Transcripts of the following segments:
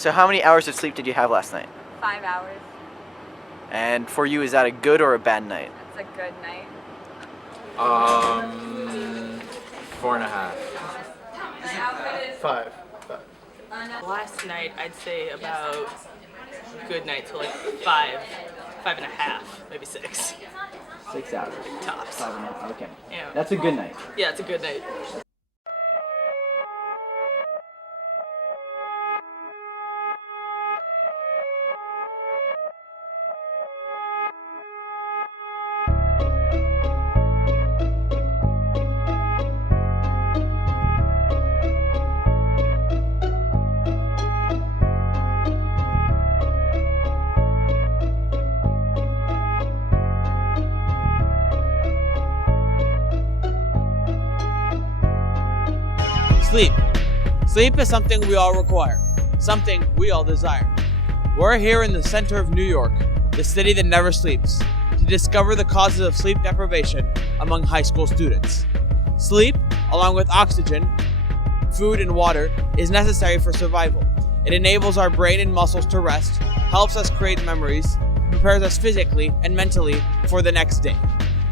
So how many hours of sleep did you have last night? 5 hours. And for you, is that a good or a bad night? That's a good night. 4.5. Five. Last night, I'd say about good night to like 5.5, maybe 6. 6 hours. Tops. 5.5. Okay. Yeah. That's a good night. Yeah, it's a good night. Sleep. Sleep is something we all require, something we all desire. We're here in the center of New York, the city that never sleeps, to discover the causes of sleep deprivation among high school students. Sleep, along with oxygen, food, and water, is necessary for survival. It enables our brain and muscles to rest, helps us create memories, prepares us physically and mentally for the next day.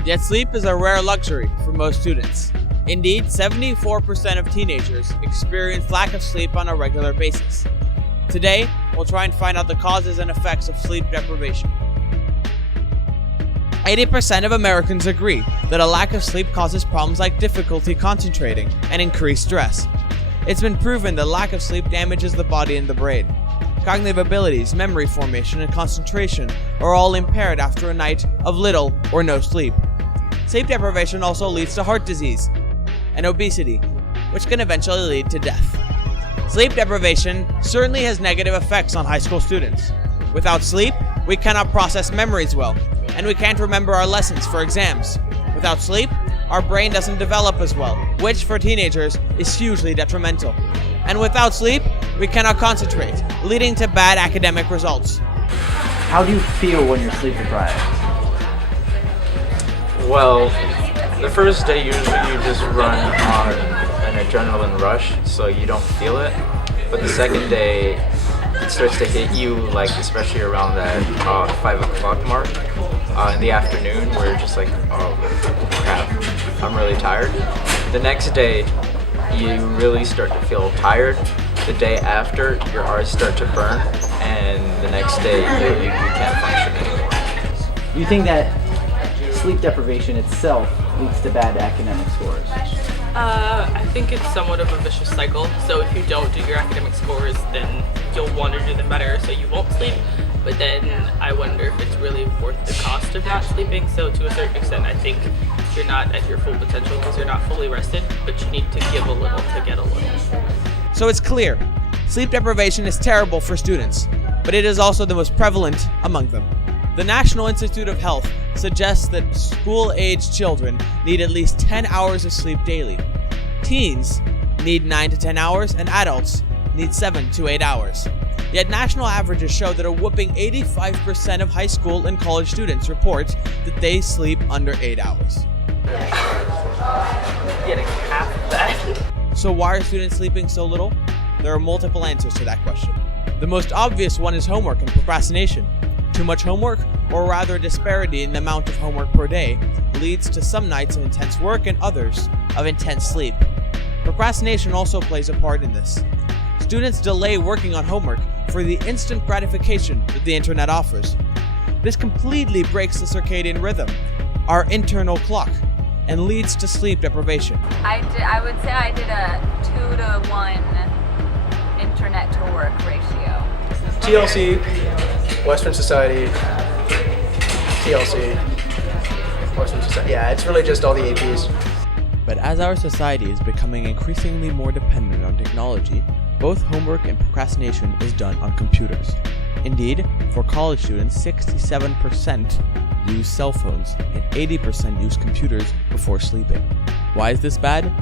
Yet sleep is a rare luxury for most students. Indeed, 74% of teenagers experience lack of sleep on a regular basis. Today, we'll try and find out the causes and effects of sleep deprivation. 80% of Americans agree that a lack of sleep causes problems like difficulty concentrating and increased stress. It's been proven that lack of sleep damages the body and the brain. Cognitive abilities, memory formation, and concentration are all impaired after a night of little or no sleep. Sleep deprivation also leads to heart disease and obesity, which can eventually lead to death. Sleep deprivation certainly has negative effects on high school students. Without sleep, we cannot process memories well, and we can't remember our lessons for exams. Without sleep, our brain doesn't develop as well, which for teenagers is hugely detrimental. And without sleep, we cannot concentrate, leading to bad academic results. How do you feel when you're sleep deprived? Well, the first day usually you just run on an adrenaline rush, so you don't feel it. But the second day, it starts to hit you, like especially around that 5 o'clock mark in the afternoon, where you're just like, oh crap, I'm really tired. The next day, you really start to feel tired. The day after, your eyes start to burn, and the next day you can't function anymore. Do you think that sleep deprivation itself leads to bad academic scores? I think it's somewhat of a vicious cycle. So if you don't do your academic scores, then you'll want to do them better, so you won't sleep. But then I wonder if it's really worth the cost of not sleeping. So to a certain extent, I think you're not at your full potential because you're not fully rested, but you need to give a little to get a little. So it's clear, sleep deprivation is terrible for students, but it is also the most prevalent among them. The National Institute of Health suggests that school-aged children need at least 10 hours of sleep daily. Teens need 9 to 10 hours, and adults need 7 to 8 hours. Yet national averages show that a whopping 85% of high school and college students report that they sleep under 8 hours. Getting half of that. So why are students sleeping so little? There are multiple answers to that question. The most obvious one is homework and procrastination. Too much homework, or rather a disparity in the amount of homework per day, leads to some nights of intense work and others of intense sleep. Procrastination also plays a part in this. Students delay working on homework for the instant gratification that the internet offers. This completely breaks the circadian rhythm, our internal clock, and leads to sleep deprivation. I would say I did a 2 to 1 internet to work ratio. TLC, Western Society, TLC, Western Society. Yeah, it's really just all the APs. But as our society is becoming increasingly more dependent on technology, both homework and procrastination is done on computers. Indeed, for college students, 67% use cell phones and 80% use computers before sleeping. Why is this bad?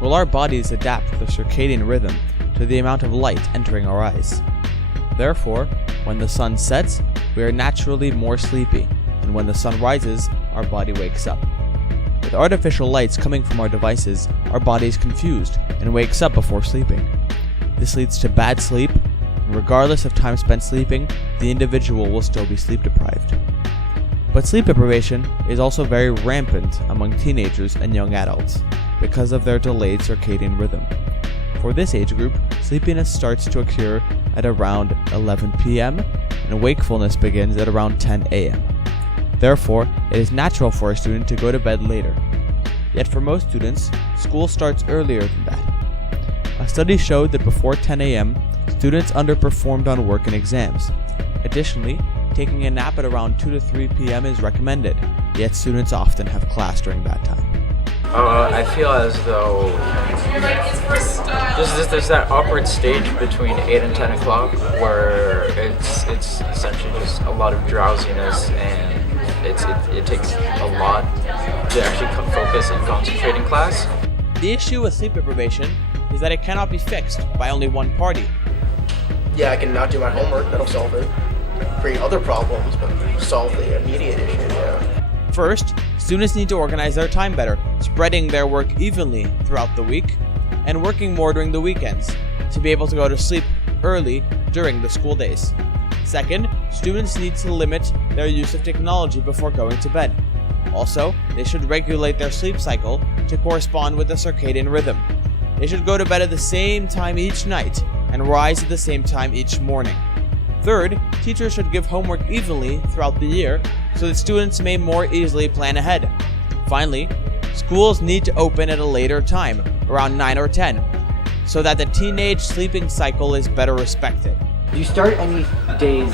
Well, our bodies adapt the circadian rhythm to the amount of light entering our eyes. Therefore, when the sun sets, we are naturally more sleepy, and when the sun rises, our body wakes up. With artificial lights coming from our devices, our body is confused and wakes up before sleeping. This leads to bad sleep, and regardless of time spent sleeping, the individual will still be sleep deprived. But sleep deprivation is also very rampant among teenagers and young adults because of their delayed circadian rhythm. For this age group, sleepiness starts to occur at around 11 p.m. and wakefulness begins at around 10 a.m. Therefore, it is natural for a student to go to bed later. Yet for most students, school starts earlier than that. A study showed that before 10 a.m., students underperformed on work and exams. Additionally, taking a nap at around 2 to 3 p.m. is recommended, yet students often have class during that time. I feel as though there's that awkward stage between 8 and 10 o'clock where it's essentially just a lot of drowsiness, and it takes a lot to actually focus and concentrate in class. The issue with sleep deprivation is that it cannot be fixed by only one party. Yeah, I can not do my homework, that'll solve it. Create other problems, but solve the immediate issue, yeah. First, students need to organize their time better, spreading their work evenly throughout the week and working more during the weekends to be able to go to sleep early during the school days. Second, students need to limit their use of technology before going to bed. Also, they should regulate their sleep cycle to correspond with the circadian rhythm. They should go to bed at the same time each night and rise at the same time each morning. Third, teachers should give homework evenly throughout the year so that students may more easily plan ahead. Finally, schools need to open at a later time, around 9 or 10, so that the teenage sleeping cycle is better respected. Do you start any days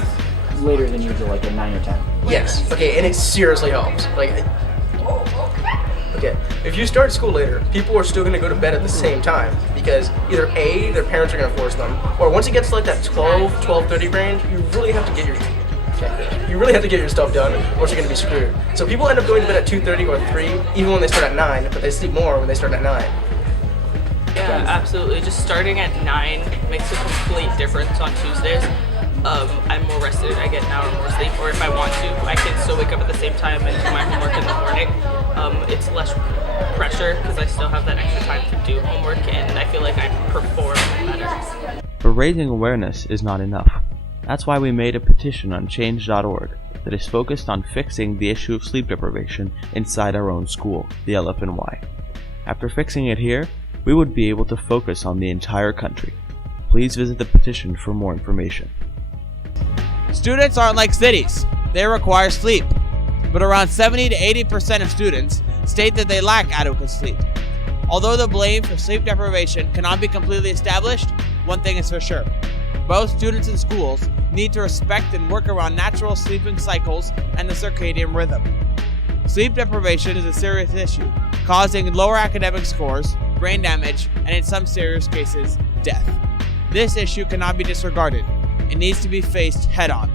later than usual, like at 9 or 10? Yes. Okay, and it seriously helps. Okay, if you start school later, people are still going to go to bed at the same time because either A, their parents are going to force them, or once it gets to like that 12:30 range, you really have to get your stuff done, or else you're going to be screwed. So people end up going to bed at 2:30 or 3, even when they start at 9, but they sleep more when they start at 9. Yeah, absolutely. Just starting at 9 makes a complete difference on Tuesdays. I'm more rested, I get an hour more sleep, or if I want to, I can still wake up at the same time and do my homework in the morning. It's less pressure because I still have that extra time to do homework, and I feel like I perform better. But raising awareness is not enough. That's why we made a petition on change.org that is focused on fixing the issue of sleep deprivation inside our own school, the LFNY. After fixing it here, we would be able to focus on the entire country. Please visit the petition for more information. Students aren't like cities. They require sleep. But around 70 to 80% of students state that they lack adequate sleep. Although the blame for sleep deprivation cannot be completely established, one thing is for sure. Both students and schools need to respect and work around natural sleeping cycles and the circadian rhythm. Sleep deprivation is a serious issue, causing lower academic scores, brain damage, and in some serious cases, death. This issue cannot be disregarded. It needs to be faced head-on.